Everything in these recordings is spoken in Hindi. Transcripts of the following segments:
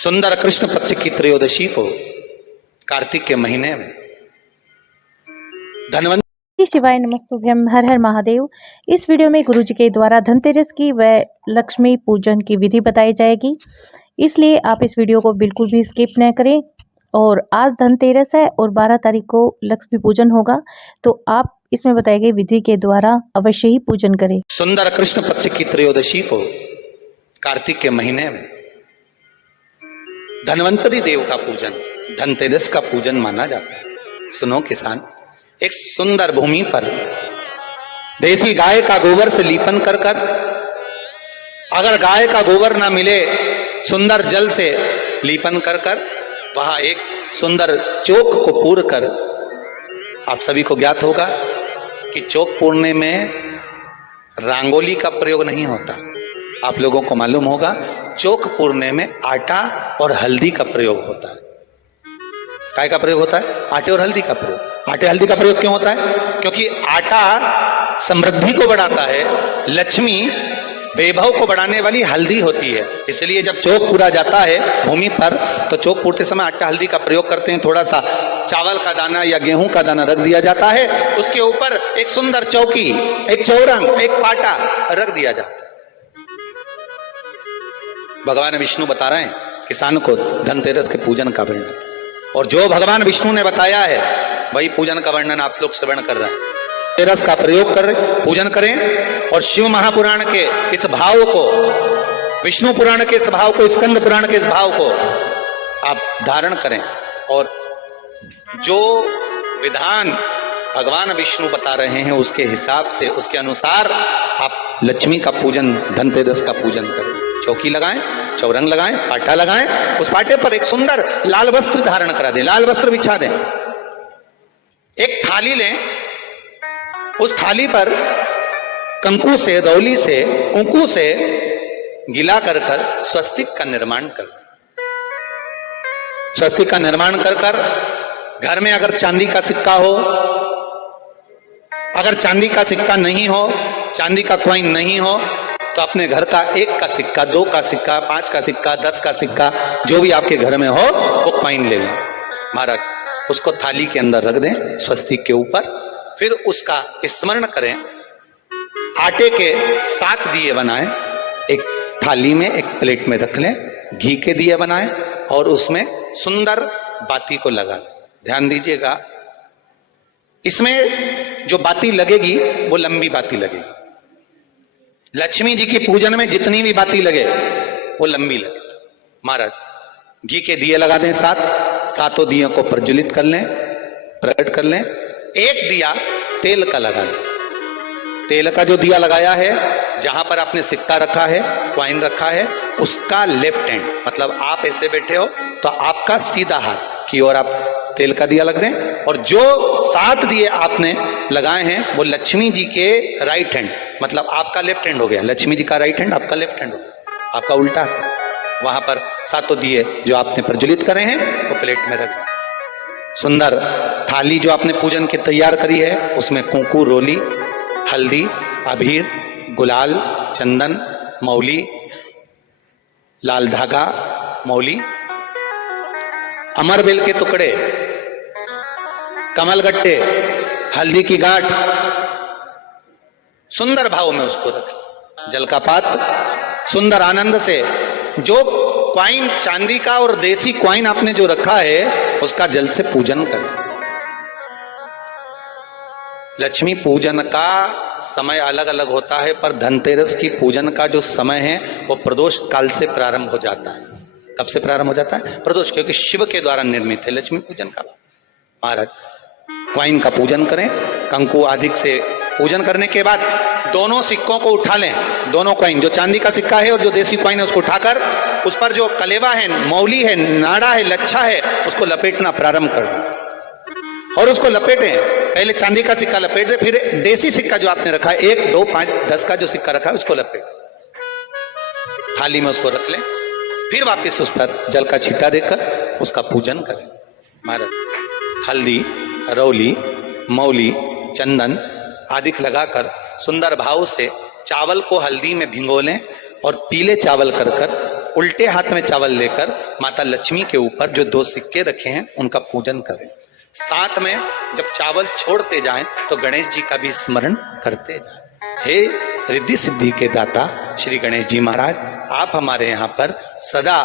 सुंदर कृष्ण पक्ष की त्रयोदशी को कार्तिक के महीने में धनवंतरी शिवाय नमस्तुभ्यम। हर हर महादेव। इस वीडियो में गुरुजी के द्वारा धनतेरस की व लक्ष्मी पूजन की विधि बताई जाएगी, इसलिए आप इस वीडियो को बिल्कुल भी स्किप न करें। और आज धनतेरस है और 12 तारीख को लक्ष्मी पूजन होगा, तो आप इसमें बताई गई विधि के द्वारा अवश्य ही पूजन करें। सुंदर कृष्ण पक्ष की त्रयोदशी को कार्तिक के महीने में धनवंतरी देव का पूजन, धनतेरस का पूजन माना जाता है। सुनो किसान, एक सुंदर भूमि पर देसी गाय का गोबर से लीपन कर अगर गाय का गोबर ना मिले, सुंदर जल से लीपन कर वहां एक सुंदर चौक को पूर कर, आप सभी को ज्ञात होगा कि चौक पूरने में रंगोली का प्रयोग नहीं होता। आप लोगों को मालूम होगा चौक पूरने में आटा और हल्दी का प्रयोग होता है। काय का प्रयोग होता है? आटे और हल्दी का प्रयोग। आटे हल्दी का प्रयोग क्यों होता है? क्योंकि आटा समृद्धि को बढ़ाता है, लक्ष्मी वैभव को बढ़ाने वाली हल्दी होती है। इसलिए जब चौक पूरा जाता है भूमि पर, तो चौक पूरते समय आटा हल्दी का प्रयोग करते हैं। थोड़ा सा चावल का दाना या गेहूं का दाना रख दिया जाता है, उसके ऊपर एक सुंदर चौकी, एक चौरंग, एक पाटा रख दिया जाता है। भगवान विष्णु बता रहे हैं किसान को धनतेरस के पूजन का वर्णन, और जो भगवान विष्णु ने बताया है वही पूजन का वर्णन आप लोग श्रवण कर रहे हैं। धनतेरस का प्रयोग कर पूजन करें और शिव महापुराण के इस भाव को, विष्णु पुराण के इस भाव को, स्कंद पुराण के इस भाव को आप धारण करें। और जो विधान भगवान विष्णु बता रहे हैं उसके हिसाब से, उसके अनुसार आप लक्ष्मी का पूजन, धनतेरस का पूजन करें। चौकी लगाएं, चौरंग लगाएं, पाटा लगाएं, उस पाटे पर एक सुंदर लाल वस्त्र धारण करा दें, लाल वस्त्र बिछा दें। एक थाली लें, उस थाली पर कंकु से, रौली से, कुंकू से गिला कर स्वस्तिक का निर्माण कर दें। स्वस्तिक का निर्माण कर घर में अगर चांदी का सिक्का हो, अगर चांदी का सिक्का नहीं हो, चांदी का कॉइन नहीं हो, तो अपने घर का 1 का सिक्का, 2 का सिक्का, 5 का सिक्का, 10 का सिक्का, जो भी आपके घर में हो वो कॉइन ले लें महाराज। उसको थाली के अंदर रख दें स्वस्तिक के ऊपर। फिर उसका स्मरण करें। आटे के 7 दिए बनाएं, एक थाली में, एक प्लेट में रख लें। घी के दिए बनाएं और उसमें सुंदर बाती को लगा दें। ध्यान दीजिएगा, इसमें जो बाती लगेगी वो लंबी बाती लगेगी। लक्ष्मी जी की पूजन में जितनी भी बाती लगे वो लंबी लगे। महाराज घी के दिए लगा दें 7, 7 दियों को प्रज्वलित कर लें, प्रकट कर लें। एक दिया तेल का लगा लें। तेल का जो दिया लगाया है, जहां पर आपने सिक्का रखा है, कॉइन रखा है, उसका लेफ्ट हैंड, मतलब आप ऐसे बैठे हो तो आपका सीधा हाथ की ओर आप तेल का दिया लग दें। और जो 7 दिए आपने लगाए हैं वो लक्ष्मी जी के राइट हैंड, मतलब आपका लेफ्ट हैंड हो गया, लक्ष्मी जी का राइट हैंड, आपका लेफ्ट हैंड हो गया, आपका उल्टा है। वहां पर 7 दिए जो आपने प्रज्वलित करे हैं वो प्लेट में रख दें। सुंदर थाली जो आपने पूजन की तैयार करी है, उसमें कुंकू, रोली, हल्दी, अबीर, गुलाल, चंदन, मौली, लाल धागा, मौली, अमरबेल के टुकड़े, कमलगट्टे, हल्दी की गांठ, सुंदर भाव में उसको रखें। जल का पात्र सुंदर आनंद से, जो क्वाइन चांदी का और देसी क्वाइन आपने जो रखा है उसका जल से पूजन करें। लक्ष्मी पूजन का समय अलग अलग होता है, पर धनतेरस की पूजन का जो समय है वो प्रदोष काल से प्रारंभ हो जाता है। कब से प्रारंभ हो जाता है? प्रदोष, क्योंकि शिव के द्वारा निर्मित है लक्ष्मी पूजन का। महाराज क्वाइन का पूजन करें, कंकु आदि से पूजन करने के बाद दोनों सिक्कों को उठा लें। दोनों कॉइन, जो चांदी का सिक्का है और जो देसी कॉइन है, उसको उठाकर उस पर जो कलेवा है, मौली है, नाड़ा है, लच्छा है, उसको लपेटना प्रारंभ कर दें। और उसको लपेटें। पहले चांदी का सिक्का लपेट दे, फिर देसी सिक्का जो आपने रखा है, 1, 2, 5, 10 का जो सिक्का रखा है उसको लपेट, थाली में उसको रख लें। फिर वापस उस पर जल का छींटा देकर उसका पूजन करें। महाराज हल्दी, रौली, मौली, चंदन आदि लगाकर सुंदर भाव से चावल को हल्दी में भिगो लें और पीले चावल कर उल्टे हाथ में चावल लेकर माता लक्ष्मी के ऊपर जो 2 सिक्के रखे हैं उनका पूजन करें। साथ में जब चावल छोड़ते जाएं तो गणेश जी का भी स्मरण करते जाएं। हे रिद्धि सिद्धि के दाता श्री गणेश जी महाराज, आप हमारे यहाँ पर सदा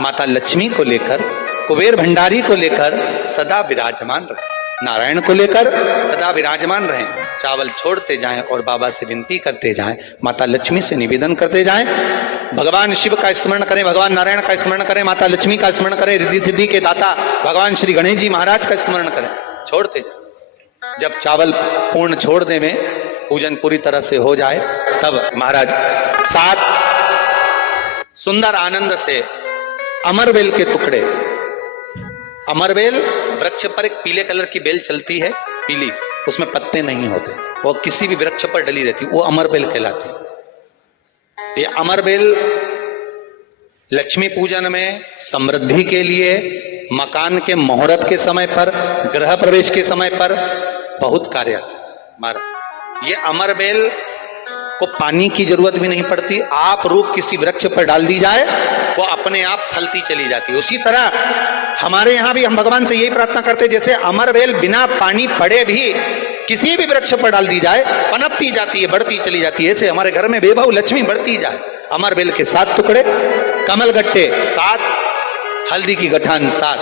माता लक्ष्मी को लेकर, कुबेर भंडारी को लेकर सदा विराजमान रहे, नारायण को लेकर सदा विराजमान रहें। चावल छोड़ते जाएं और बाबा से विनती करते जाएं, माता लक्ष्मी से निवेदन करते जाएं, भगवान शिव का स्मरण करें, भगवान नारायण का स्मरण करें, माता लक्ष्मी का स्मरण करें, रिद्धि सिद्धि के दाता भगवान श्री गणेश जी महाराज का स्मरण करें, छोड़ते जाएं। जब चावल पूर्ण छोड़ दे में पूजन पूरी तरह से हो जाए, तब महाराज सात सुंदर आनंद से अमरबेल के टुकड़े, अमरबेल वृक्ष पर एक पीले कलर की बेल चलती है, पीली, उसमें पत्ते नहीं होते, वो किसी भी वृक्ष पर डली रहती, वो अमरबेल कहलाती। ये अमरबेल लक्ष्मी पूजन में, समृद्धि के लिए, मकान के मुहूर्त के समय पर, गृह प्रवेश के समय पर बहुत कार्य आती है। महाराज ये अमरबेल को पानी की जरूरत भी नहीं पड़ती, आप रूप किसी वृक्ष पर डाल दी जाए वो अपने आप फलती चली जाती है। उसी तरह हमारे यहां भी हम भगवान से यही प्रार्थना करते, जैसे अमरबेल बिना पानी पड़े भी किसी भी वृक्ष पर डाल दी जाए पनपती जाती है, बढ़ती चली जाती है, ऐसे हमारे घर में बेबहू लक्ष्मी बढ़ती जाए। अमरबेल के 7 टुकड़े, कमल गट्टे 7, हल्दी की गठान 7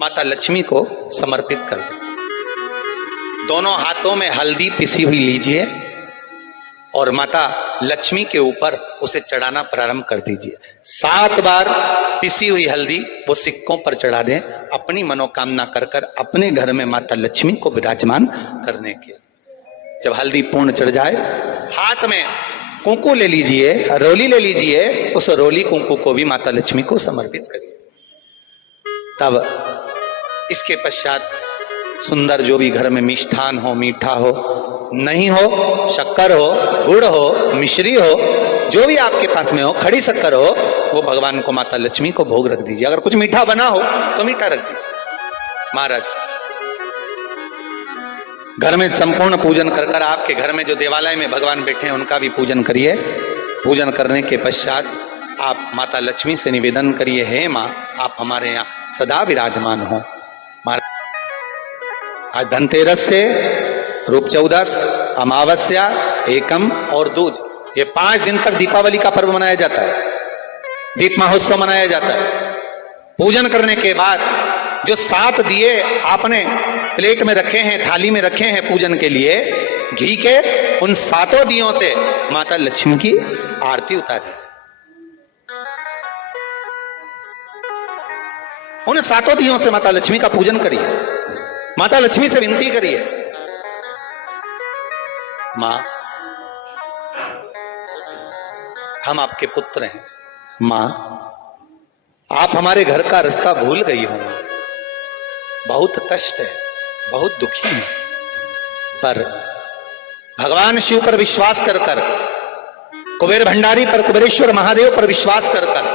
माता लक्ष्मी को समर्पित कर दे। दोनों हाथों में हल्दी पिसी हुई लीजिए और माता लक्ष्मी के ऊपर उसे चढ़ाना प्रारंभ कर दीजिए। 7 बार पिसी हुई हल्दी वो सिक्कों पर चढ़ा दें, अपनी मनोकामना कर कर अपने घर में माता लक्ष्मी को विराजमान करने के। जब हल्दी पूर्ण चढ़ जाए, हाथ में कुंकू ले लीजिए, रोली ले लीजिए, उस रोली कुंकू को भी माता लक्ष्मी को समर्पित करिए। तब इसके पश्चात सुंदर जो भी घर में मिष्ठान हो, मीठा हो, नहीं हो, शक्कर हो, गुड़ हो, मिश्री हो, जो भी आपके पास में हो, खड़ी शक्कर हो, वो भगवान को, माता लक्ष्मी को भोग रख दीजिए। अगर कुछ मीठा बना हो तो मीठा रख दीजिए। महाराज घर में संपूर्ण पूजन कर कर, आपके घर में जो देवालय में भगवान बैठे हैं उनका भी पूजन करिए। पूजन करने के पश्चात आप माता लक्ष्मी से निवेदन करिए, हे माँ आप हमारे यहाँ सदा विराजमान हो। आज धनतेरस से रूप चौदस, अमावस्या, एकम और दूज, ये 5 दिन तक दीपावली का पर्व मनाया जाता है, दीप महोत्सव मनाया जाता है। पूजन करने के बाद जो 7 दिए आपने प्लेट में रखे हैं, थाली में रखे हैं पूजन के लिए घी के, उन 7 दियों से माता लक्ष्मी की आरती उतारी। उन 7 दियों से माता लक्ष्मी का पूजन करिए, माता लक्ष्मी से विनती करिए, मां हम आपके पुत्र हैं, मां आप हमारे घर का रास्ता भूल गई हो, मां बहुत कष्ट है, बहुत दुखी है, पर भगवान शिव पर विश्वास कर कर, कुबेर भंडारी पर, कुबेरेश्वर महादेव पर विश्वास कर कर,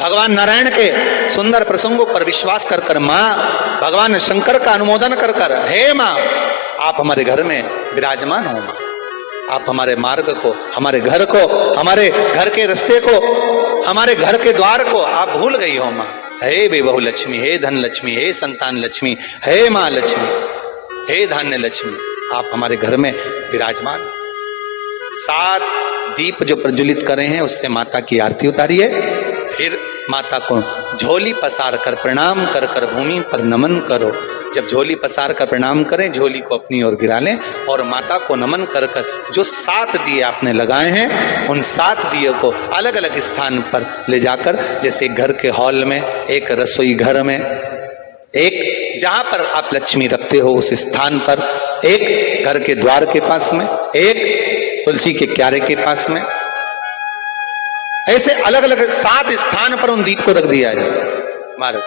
भगवान नारायण के सुंदर प्रसंगों पर विश्वास कर कर, मां भगवान शंकर का अनुमोदन कर कर, हे मां आप हमारे घर में विराजमान हो, मां आप हमारे मार्ग को, हमारे घर को, हमारे घर के रास्ते को, हमारे घर के द्वार को आप भूल गई हो मां। हे बेबहू लक्ष्मी, हे धन लक्ष्मी, हे संतान लक्ष्मी, हे मां लक्ष्मी, हे धान्य लक्ष्मी, आप हमारे घर में विराजमान। 7 दीप जो प्रज्वलित करे हैं उससे माता की आरती उतारिए, फिर माता को झोली पसार कर प्रणाम कर कर भूमि पर नमन करो। जब झोली पसार कर प्रणाम करें, झोली को अपनी ओर गिरा लें और माता को नमन कर कर जो 7 दिए आपने लगाए हैं, उन 7 दिए को अलग अलग स्थान पर ले जाकर, जैसे घर के हॉल में, एक रसोई घर में, एक जहां पर आप लक्ष्मी रखते हो उस स्थान पर, एक घर के द्वार के पास में, एक तुलसी के क्यारे के पास में, ऐसे अलग अलग 7 स्थान पर उन दीप को रख दिया जाए। महाराज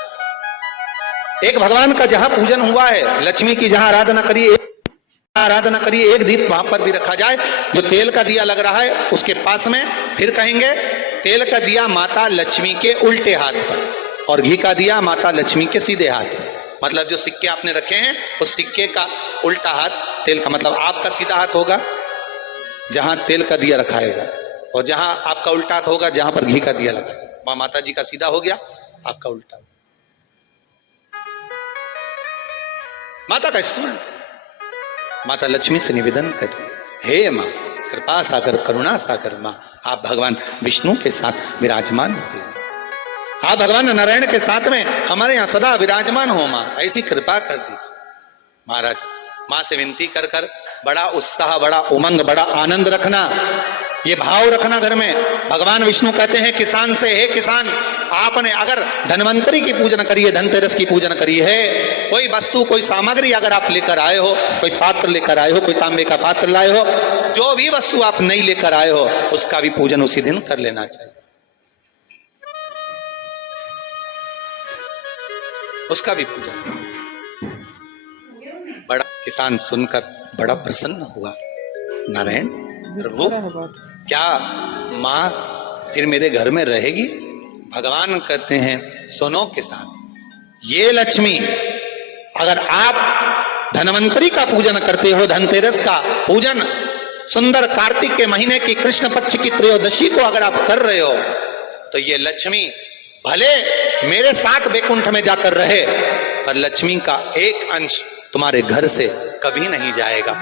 एक भगवान का जहां पूजन हुआ है, लक्ष्मी की जहां आराधना करिए, एक दीप वहां पर भी रखा जाए। जो तेल का दिया लग रहा है उसके पास में, फिर कहेंगे तेल का दिया माता लक्ष्मी के उल्टे हाथ पर और घी का दिया माता लक्ष्मी के सीधे हाथ पर। मतलब जो सिक्के आपने रखे हैं उस सिक्के का उल्टा हाथ तेल का, मतलब आपका सीधा हाथ होगा जहां तेल का दिया रखाएगा, और जहां आपका उल्टा होगा, जहां पर घी का दिया लगा, वहां माता जी का सीधा हो गया, आपका उल्टा। माता का स्मरण, माता लक्ष्मी से निवेदन करती है, हे मां कृपा सागर करुणा सागर मां, आप भगवान विष्णु के साथ विराजमान हो, आप भगवान नारायण के साथ में हमारे यहां सदा विराजमान हो मां, ऐसी कृपा कर दीजिए। महाराज मां से विनती कर कर बड़ा उत्साह, बड़ा उमंग, बड़ा आनंद रखना, ये भाव रखना घर में। भगवान विष्णु कहते हैं किसान से, हे किसान, आपने अगर धन्वंतरी की पूजन करी है, धनतेरस की पूजन करी है, कोई वस्तु कोई सामग्री अगर आप लेकर आए हो, कोई पात्र लेकर आए हो, कोई तांबे का पात्र लाए हो, जो भी वस्तु आप नहीं लेकर आए हो उसका भी पूजन उसी दिन कर लेना चाहिए, उसका भी पूजन। बड़ा किसान सुनकर बड़ा प्रसन्न हुआ, नारायण प्रभु क्या मां फिर मेरे घर में रहेगी? भगवान कहते हैं सुनो किसान, ये लक्ष्मी अगर आप धनवंतरी का पूजन करते हो, धनतेरस का पूजन सुंदर कार्तिक के महीने की कृष्ण पक्ष की त्रयोदशी को अगर आप कर रहे हो, तो ये लक्ष्मी भले मेरे साथ बैकुंठ में जाकर रहे, पर लक्ष्मी का एक अंश तुम्हारे घर से कभी नहीं जाएगा।